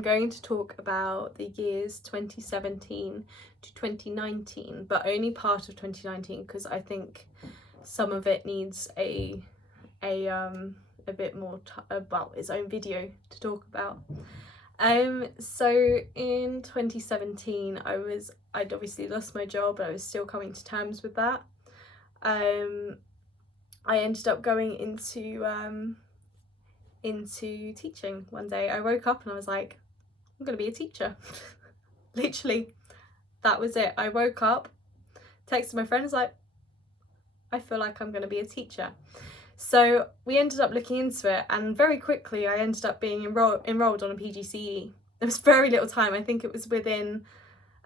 I'm going to talk about the years 2017 to 2019, but only part of 2019 because I think some of it needs a bit more about its own video to talk about. So in 2017 I'd obviously lost my job, but I was still coming to terms with that. I ended up going into teaching one day. I woke up and I was like, I'm gonna be a teacher. Literally, that was it. I woke up, texted my friend, was like, I feel like I'm gonna be a teacher. So we ended up looking into it, and very quickly I ended up being enrolled on a PGCE. There was very little time. I think it was within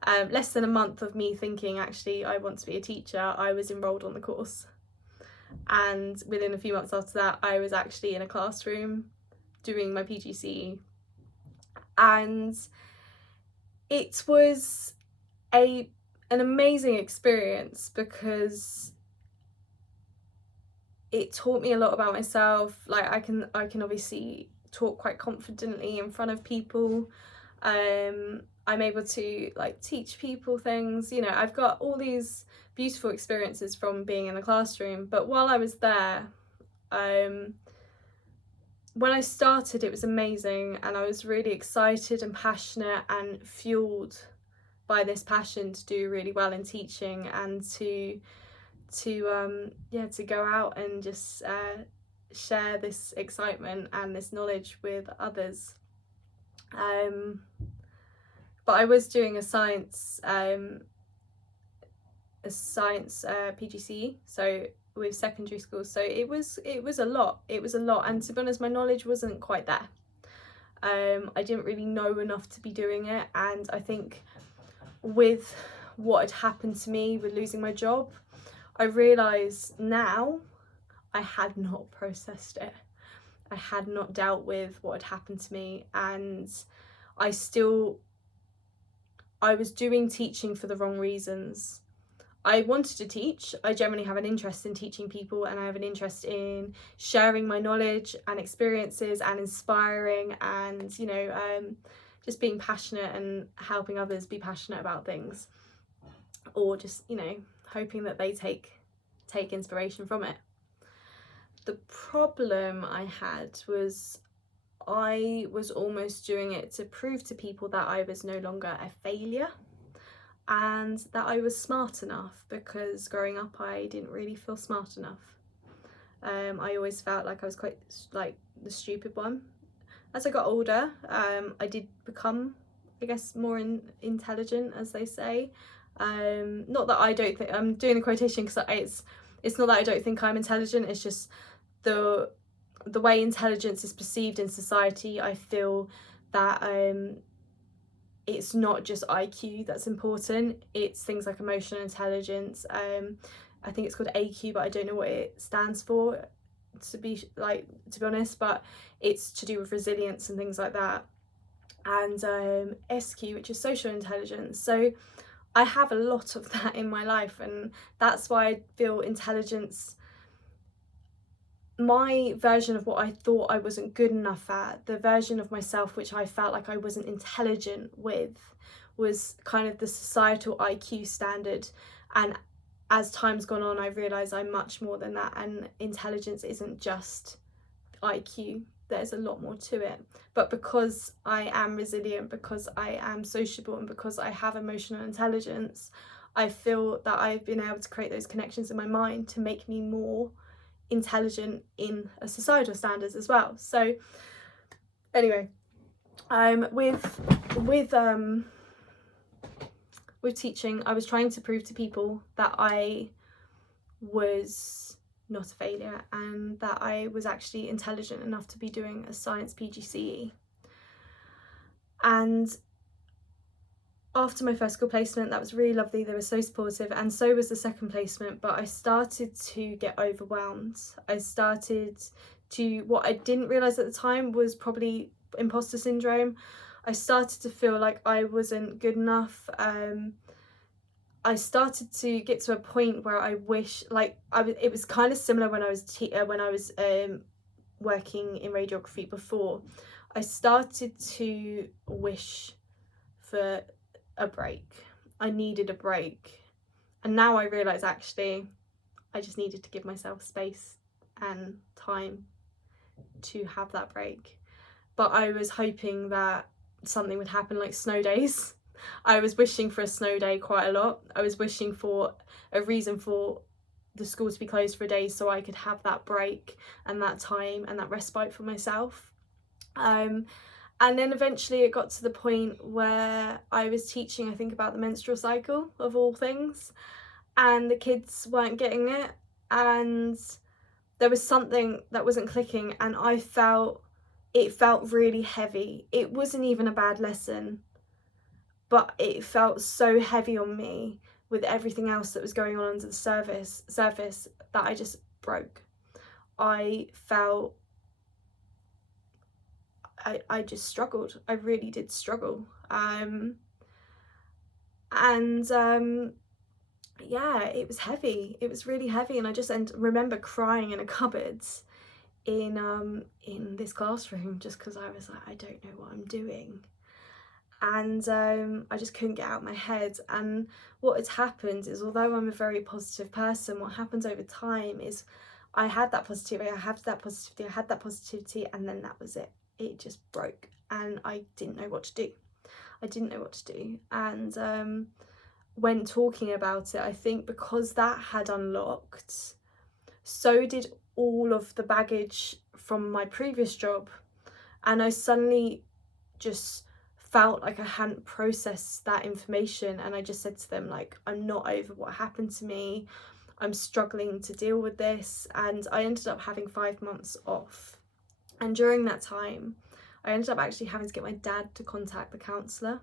less than a month of me thinking, actually, I want to be a teacher, I was enrolled on the course. And within a few months after that, I was actually in a classroom doing my PGCE. And it was an amazing experience because it taught me a lot about myself. Like I can obviously talk quite confidently in front of people. I'm able to like teach people things, you know. I've got all these beautiful experiences from being in the classroom. But while I was there, when I started, it was amazing, and I was really excited and passionate and fueled by this passion to do really well in teaching and to go out and just share this excitement and this knowledge with others. But I was doing a science PGCE, so with secondary schools, so it was a lot, and to be honest, my knowledge wasn't quite there. I didn't really know enough to be doing it, and I think with what had happened to me with losing my job, I realise now I had not processed it. I had not dealt with what had happened to me, and I was doing teaching for the wrong reasons. I wanted to teach. I generally have an interest in teaching people, and I have an interest in sharing my knowledge and experiences and inspiring and, you know, just being passionate and helping others be passionate about things, or just, you know, hoping that they take inspiration from it. The problem I had was I was almost doing it to prove to people that I was no longer a failure and that I was smart enough, because growing up I didn't really feel smart enough. I always felt like I was quite like the stupid one. As I got older, I did become, I guess, more intelligent, as they say. Not that I don't think, I'm doing the quotation because it's not that I don't think I'm intelligent, it's just the way intelligence is perceived in society. I feel that it's not just IQ that's important, it's things like emotional intelligence. I think it's called AQ, but I don't know what it stands for, to be honest, but it's to do with resilience and things like that. And SQ, which is social intelligence. So I have a lot of that in my life, and that's why I feel intelligence, my version of what I thought I wasn't good enough at, the version of myself which I felt like I wasn't intelligent with, was kind of the societal IQ standard. And as time's gone on, I realise I'm much more than that, and intelligence isn't just IQ, there's a lot more to it. But because I am resilient, because I am sociable, and because I have emotional intelligence, I feel that I've been able to create those connections in my mind to make me more intelligent in a societal standards as well. So anyway, with teaching, I was trying to prove to people that I was not a failure and that I was actually intelligent enough to be doing a science PGCE. And after my first school placement, that was really lovely, they were so supportive, and so was the second placement, but I started to get overwhelmed. I started to, what I didn't realise at the time was probably imposter syndrome. I started to feel like I wasn't good enough. I started to get to a point where I wish, like, it was kind of similar when I was working in radiography before. I started to wish for a break. I needed a break. And now I realise actually I just needed to give myself space and time to have that break. But I was hoping that something would happen, like snow days. I was wishing for a snow day quite a lot. I was wishing for a reason for the school to be closed for a day so I could have that break and that time and that respite for myself. And then eventually it got to the point where I was teaching, I think, about the menstrual cycle, of all things, and the kids weren't getting it, and there was something that wasn't clicking, and it felt really heavy. It wasn't even a bad lesson, but it felt so heavy on me with everything else that was going on under the surface that I just broke. I just struggled. I really did struggle. Yeah, it was heavy. It was really heavy, and I just remember crying in a cupboard in this classroom just because I was like, I don't know what I'm doing. And I just couldn't get out of my head. And what had happened is, although I'm a very positive person, what happens over time is I had that positivity, I had that positivity, and then that was it. It just broke, and I didn't know what to do. And when talking about it, I think because that had unlocked, so did all of the baggage from my previous job, and I suddenly just felt like I hadn't processed that information. And I just said to them, like, I'm not over what happened to me, I'm struggling to deal with this. And I ended up having 5 months off, and during that time I ended up actually having to get my dad to contact the counsellor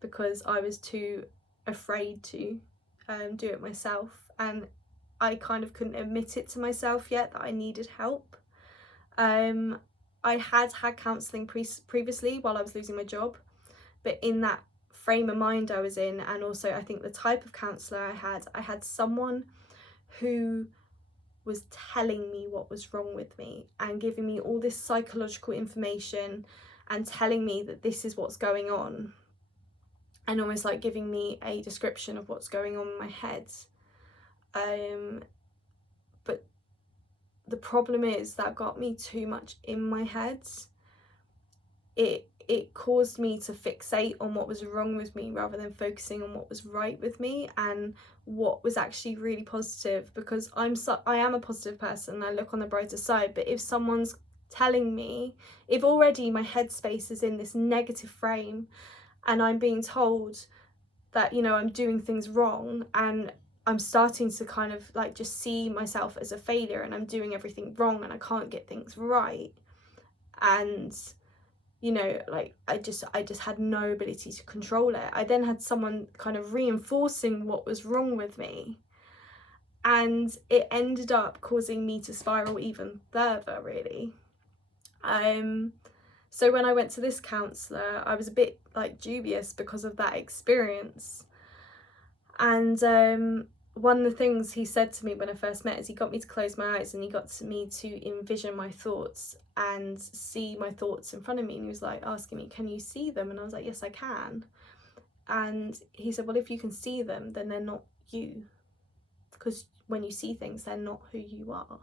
because I was too afraid to do it myself, and I kind of couldn't admit it to myself yet that I needed help. I had counselling previously while I was losing my job, but in that frame of mind I was in, and also I think the type of counsellor I had someone who was telling me what was wrong with me and giving me all this psychological information and telling me that this is what's going on, and almost like giving me a description of what's going on in my head. But the problem is that got me too much in my head. It caused me to fixate on what was wrong with me rather than focusing on what was right with me and what was actually really positive, because I am a positive person, I look on the brighter side. But if someone's telling me, if already my headspace is in this negative frame and I'm being told that, you know, I'm doing things wrong, and I'm starting to kind of like just see myself as a failure and I'm doing everything wrong and I can't get things right, and you know, like I just had no ability to control it. I then had someone kind of reinforcing what was wrong with me, and it ended up causing me to spiral even further, really. So when I went to this counsellor, I was a bit like dubious because of that experience. And one of the things he said to me when I first met is he got me to close my eyes and he got me to envision my thoughts and see my thoughts in front of me. And he was like asking me, can you see them? And I was like, yes, I can. And he said, well, if you can see them, then they're not you. Because when you see things, they're not who you are.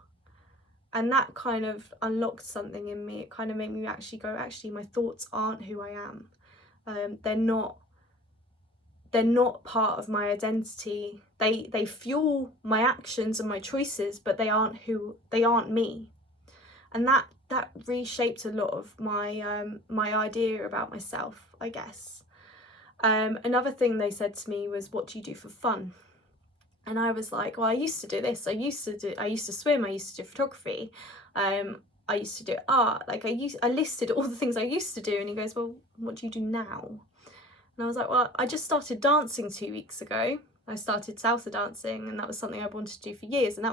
And that kind of unlocked something in me. It kind of made me actually go, actually, my thoughts aren't who I am. They're not part of my identity. They fuel my actions and my choices, but they aren't me. And that reshaped a lot of my my idea about myself, I guess. Another thing they said to me was, what do you do for fun? And I was like, well, I used to do this. I used to swim, I used to do photography, I used to do art. Like I listed all the things I used to do. And he goes, well, what do you do now? And I was like, well, I just started dancing 2 weeks ago. I started salsa dancing, and that was something I wanted to do for years. And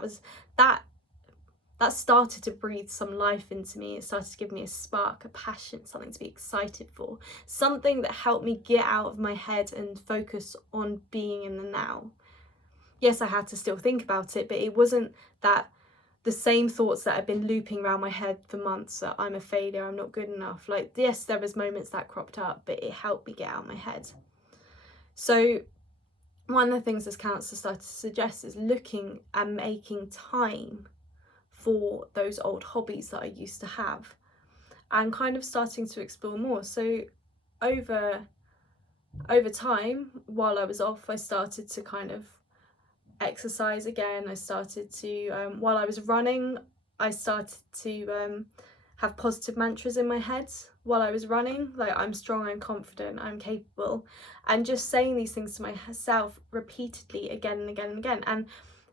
that started to breathe some life into me. It started to give me a spark, a passion, something to be excited for, something that helped me get out of my head and focus on being in the now. Yes, I had to still think about it, but it wasn't that the same thoughts that had been looping around my head for months, that I'm a failure, I'm not good enough. Like, yes, there was moments that cropped up, but it helped me get out of my head. So one of the things this counsellor started to suggest is looking and making time for those old hobbies that I used to have, and kind of starting to explore more. So over time, while I was off, I started to kind of exercise again. I started to, while I was running, I started to have positive mantras in my head while I was running, like, I'm strong, I'm confident, I'm capable, and just saying these things to myself repeatedly again and again and again. And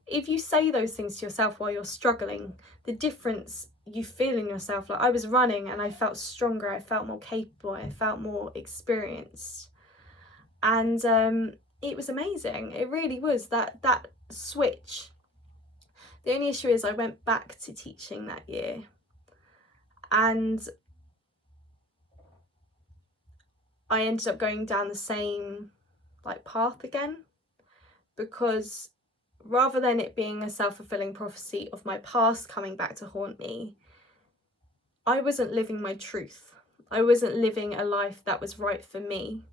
if you say those things to yourself while you're struggling, the difference you feel in yourself, like, I was running and I felt stronger, I felt more capable, I felt more experienced, and it was amazing. It really was that switch. The only issue is I went back to teaching that year, and I ended up going down the same path again, because rather than it being a self-fulfilling prophecy of my past coming back to haunt me, I wasn't living my truth. I wasn't living a life that was right for me.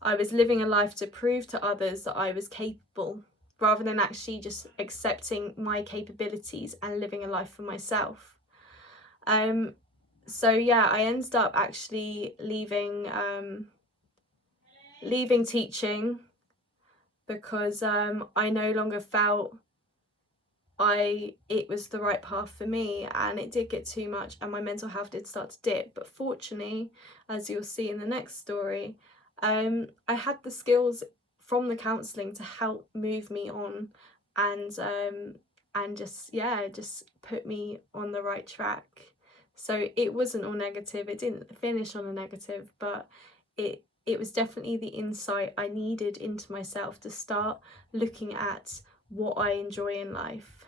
I was living a life to prove to others that I was capable, rather than actually just accepting my capabilities and living a life for myself. So yeah, I ended up actually leaving teaching, because I no longer felt it was the right path for me, and it did get too much and my mental health did start to dip. But fortunately, as you'll see in the next story, I had the skills from the counselling to help move me on, and just put me on the right track. So it wasn't all negative, it didn't finish on a negative, but it was definitely the insight I needed into myself to start looking at what I enjoy in life.